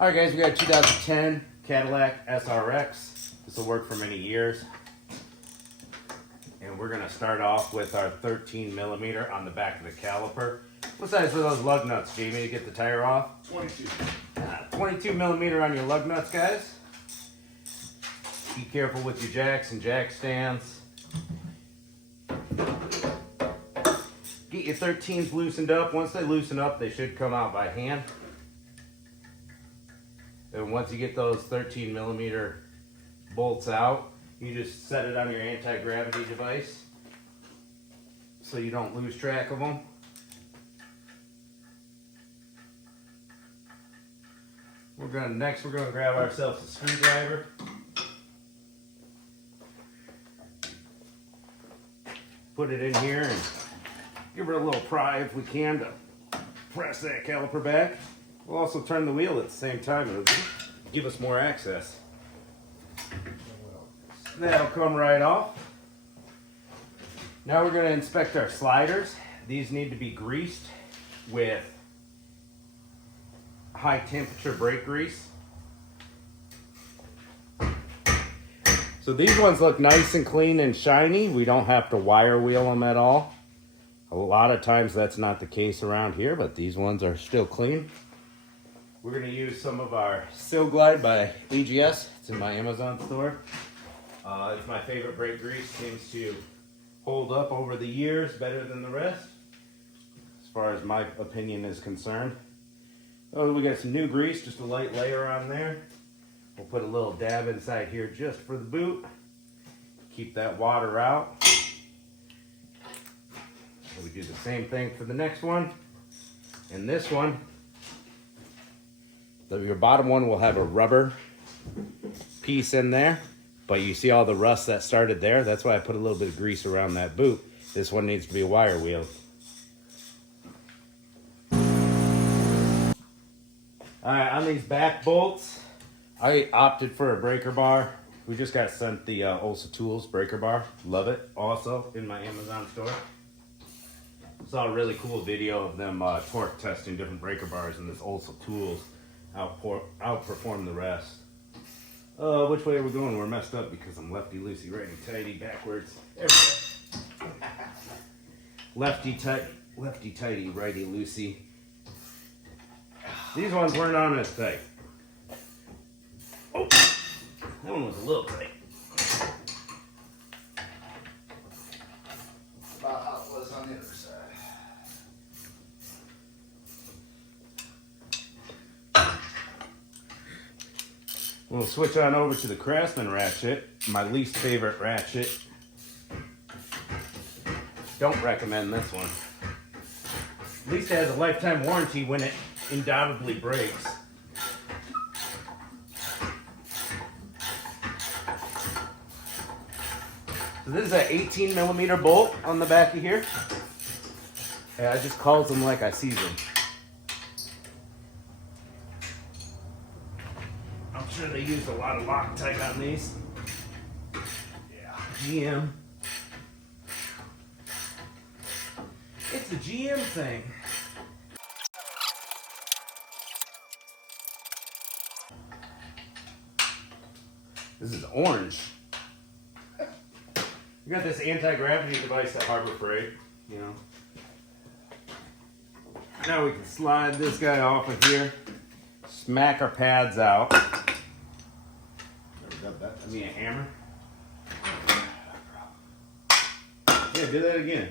Alright guys, we got a 2010 Cadillac SRX. This will work for many years. And we're going to start off with our 13 millimeter on the back of the caliper. What size are those lug nuts, Jamie, to get the tire off? 22. 22 millimeter on your lug nuts, guys. Be careful with your jacks and jack stands. Get your 13s loosened up. Once they loosen up, they should come out by hand. And once you get those 13 millimeter bolts out, you just set it on your anti-gravity device so you don't lose track of them. Next we're gonna grab ourselves a screwdriver. Put it in here and give it a little pry if we can to press that caliper back. We'll also turn the wheel at the same time. It'll give us more access. That'll come right off. Now we're going to inspect our sliders. These need to be greased with high temperature brake grease. So these ones look nice and clean and shiny. We don't have to wire wheel them at all. A lot of times that's not the case around here, but these ones are still clean. We're going to use some of our Seal Glide by AGS. It's in my Amazon store. It's my favorite brake grease. Seems to hold up over the years better than the rest, as far as my opinion is concerned. Oh, we got some new grease, just a light layer on there. We'll put a little dab inside here just for the boot. Keep that water out. So we do the same thing for the next one. And this one, your bottom one will have a rubber piece in there, but you see all the rust that started there? That's why I put a little bit of grease around that boot. This one needs to be wire wheeled. Alright, on these back bolts, I opted for a breaker bar. We just got sent the Olsa Tools breaker bar. Love it. Also in my Amazon store. Saw a really cool video of them torque testing different breaker bars, and this Olsa Tools outperform the rest. Which way are we going? We're messed up because I'm lefty-loosey, righty-tighty, backwards. There we go. Lefty-tighty, righty-loosey. These ones weren't on as tight. Oh, that one was a little tight. About how it was on the other side. We'll switch on over to the Craftsman ratchet, my least favorite ratchet. Don't recommend this one. At least it has a lifetime warranty when it undoubtedly breaks. So this is an 18 millimeter bolt on the back of here. Yeah, I just calls them like I sees them. I'm sure they used a lot of Loctite on these. Yeah, GM. It's the GM thing. This is orange. We got this anti-gravity device at Harbor Freight, you know. Now we can slide this guy off of here, smack our pads out. Never got that. I mean a hammer. Yeah, do that again.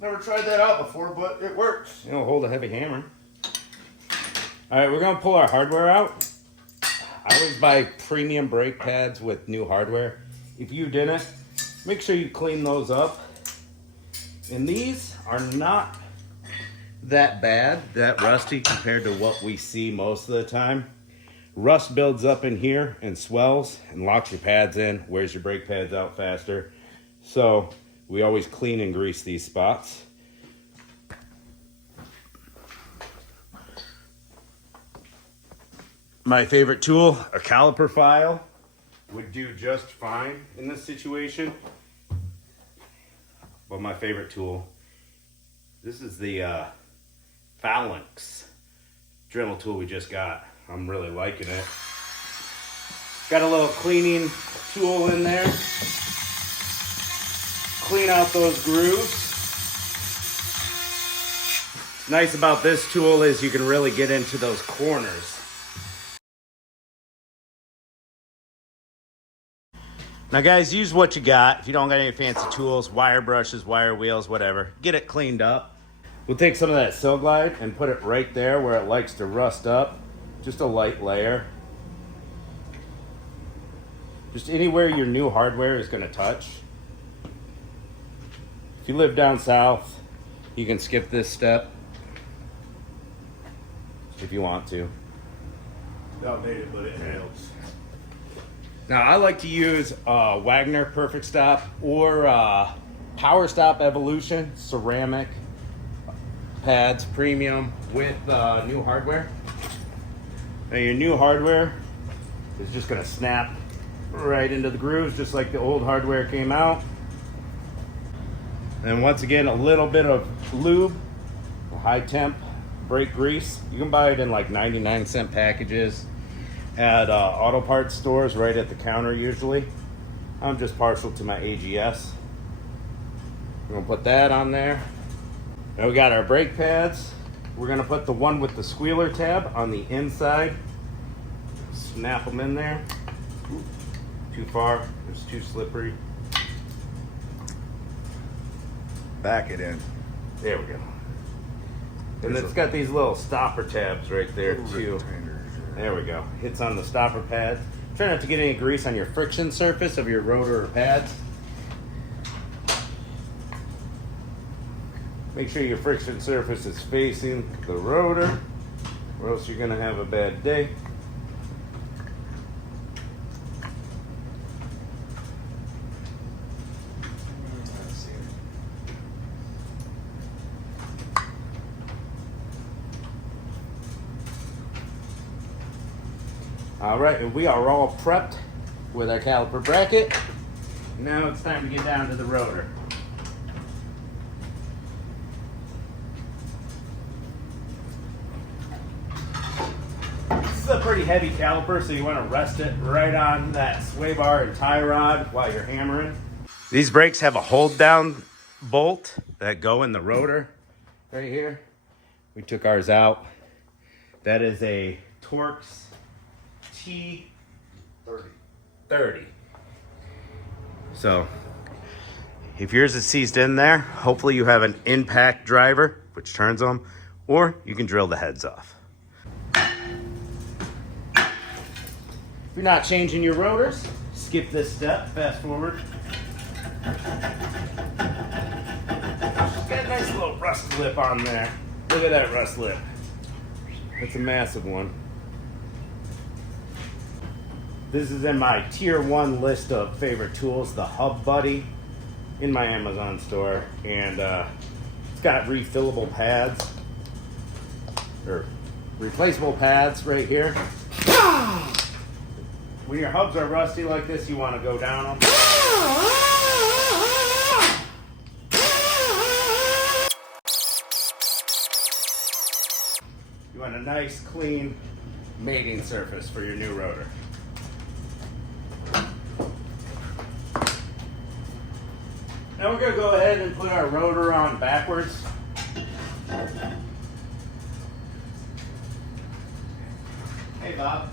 Never tried that out before, but it works. You know, hold a heavy hammer. All right, we're gonna pull our hardware out. I always buy premium brake pads with new hardware. If you didn't, make sure you clean those up. And these are not that bad, that rusty compared to what we see most of the time. Rust builds up in here and swells and locks your pads in, wears your brake pads out faster. So we always clean and grease these spots. My favorite tool, a caliper file, would do just fine in this situation. But my favorite tool, this is the Phalanx Dremel tool we just got. I'm really liking it. Got a little cleaning tool in there. Clean out those grooves. What's nice about this tool is you can really get into those corners. Now guys, use what you got. If you don't got any fancy tools, wire brushes, wire wheels, whatever, get it cleaned up. We'll take some of that Sil Glide and put it right there where it likes to rust up. Just a light layer. Just anywhere your new hardware is going to touch. If you live down south, you can skip this step if you want to. It's outdated, but it helps. Now I like to use Wagner Perfect Stop or Power Stop Evolution ceramic pads, premium with new hardware. Now your new hardware is just gonna snap right into the grooves just like the old hardware came out. And once again, a little bit of lube, high temp brake grease. You can buy it in like 99-cent packages at auto parts stores right at the counter usually. I'm just partial to my AGS. We're gonna put that on there. Now we got our brake pads. We're gonna put the one with the squealer tab on the inside. Snap them in there. Too far, it's too slippery. Back it in. There we go. And it's got these little stopper tabs right there too. There we go. Hits on the stopper pads. Try not to get any grease on your friction surface of your rotor or pads. Make sure your friction surface is facing the rotor, or else you're going to have a bad day. All right, and we are all prepped with our caliper bracket. Now it's time to get down to the rotor. This is a pretty heavy caliper, so you want to rest it right on that sway bar and tie rod while you're hammering. These brakes have a hold down bolt that go in the rotor right here. We took ours out. That is a Torx T30. So if yours is seized in there, hopefully you have an impact driver, which turns them, or you can drill the heads off. If you're not changing your rotors, skip this step, fast forward. Just got a nice little rust lip on there. Look at that rust lip. That's a massive one. This is in my tier 1 list of favorite tools, the Hub Buddy, in my Amazon store. And it's got refillable pads, or replaceable pads right here. When your hubs are rusty like this, you want to go down them. You want a nice, clean mating surface for your new rotor. Now we're going to go ahead and put our rotor on backwards. Hey, Bob.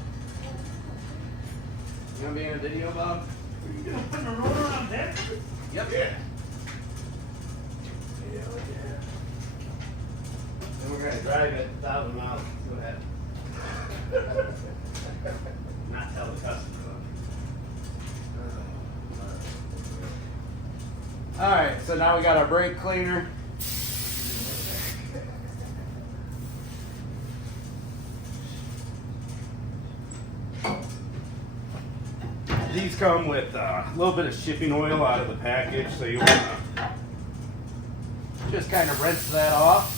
You want to be in a video, Bob? You gonna put the rotor on there? Yep. Yeah. And we're going to drive it 1,000 miles. Go ahead. Not tell the customer. All right, so now we got our brake cleaner. These come with a little bit of shipping oil out of the package, so you want to just kind of rinse that off.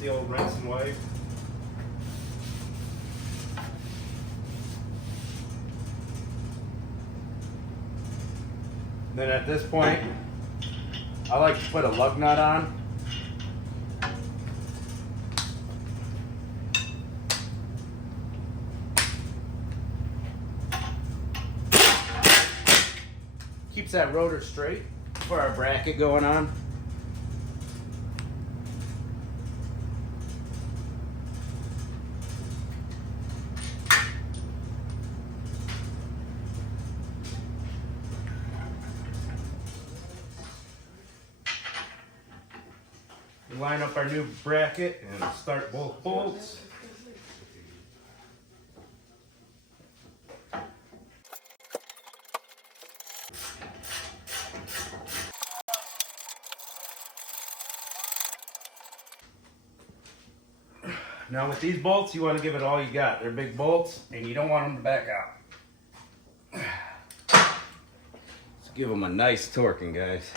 The old rinse and wipe. Then at this point, I like to put a lug nut on. Keeps that rotor straight for our bracket going on. Line up our new bracket and start both bolts. Now with these bolts, you want to give it all you got. They're big bolts and you don't want them to back out. Let's give them a nice torquing, guys.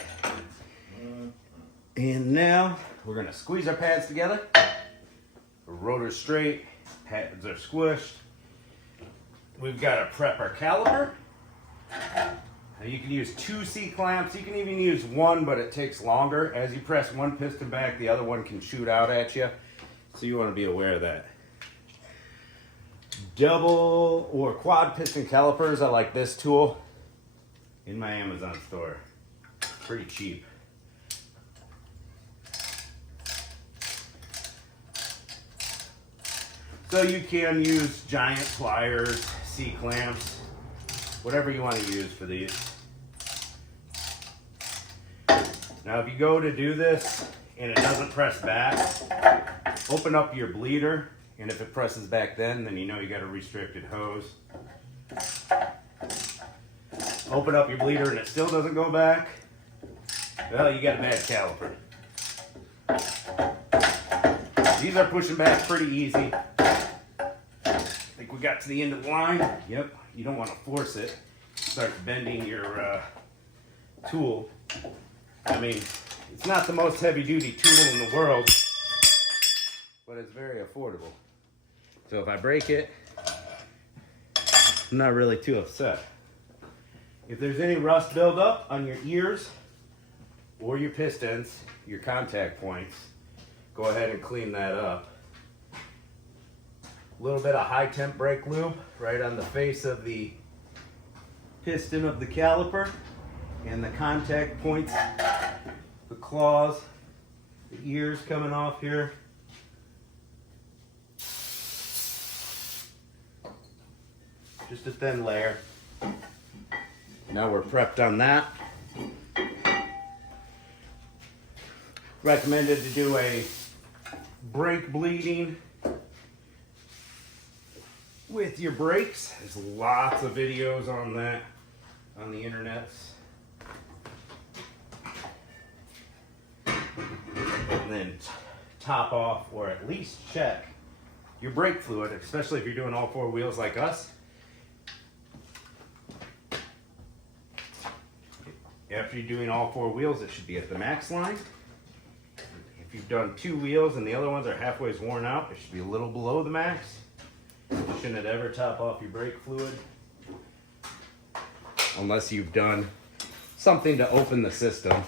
And now we're going to squeeze our pads together. The rotor's straight, pads are squished. We've got to prep our caliper. Now you can use 2 C-clamps, you can even use 1, but it takes longer. As you press one piston back, the other one can shoot out at you. So you want to be aware of that. Double or quad piston calipers, I like this tool in my Amazon store. Pretty cheap. So you can use giant pliers, C-clamps, whatever you want to use for these. Now if you go to do this and it doesn't press back, open up your bleeder, and if it presses back then you know you got a restricted hose. Open up your bleeder and it still doesn't go back, well, you got a bad caliper. These are pushing back pretty easy. I think we got to the end of the line. Yep, you don't want to force it. Start bending your tool. I mean, it's not the most heavy-duty tool in the world, but it's very affordable. So if I break it, I'm not really too upset. If there's any rust buildup on your ears or your pistons, your contact points, go ahead and clean that up. A little bit of high temp brake lube right on the face of the piston of the caliper and the contact points, the claws, the ears coming off here. Just a thin layer. Now we're prepped on that. Recommended to do a brake bleeding with your brakes. There's lots of videos on that on the internet. And then top off, or at least check your brake fluid, especially if you're doing all 4 wheels like us. After you're doing all 4 wheels, it should be at the max line. If you've done 2 wheels and the other ones are halfway worn out, it should be a little below the max. You shouldn't ever top off your brake fluid unless you've done something to open the system.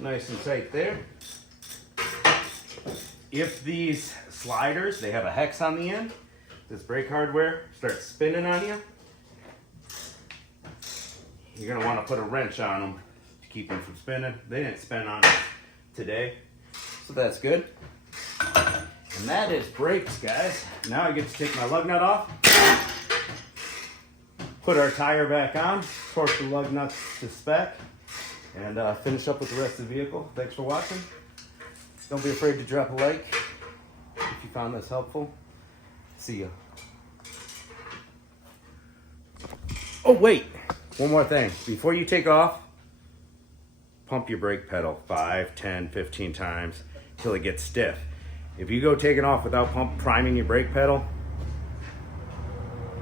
Nice and tight there. If these sliders, they have a hex on the end, this brake hardware starts spinning on you, you're going to want to put a wrench on them to keep them from spinning. They didn't spin on it today, so that's good. And that is brakes, guys. Now I get to take my lug nut off, put our tire back on, torque the lug nuts to spec, and finish up with the rest of the vehicle. Thanks for watching. Don't be afraid to drop a like if you found this helpful. See ya. Oh wait, one more thing. Before you take off, pump your brake pedal 5, 10, 15 times till it gets stiff. If you go taking off without priming your brake pedal,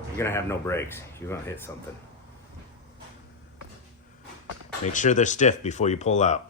you're gonna have no brakes. You're gonna hit something. Make sure they're stiff before you pull out.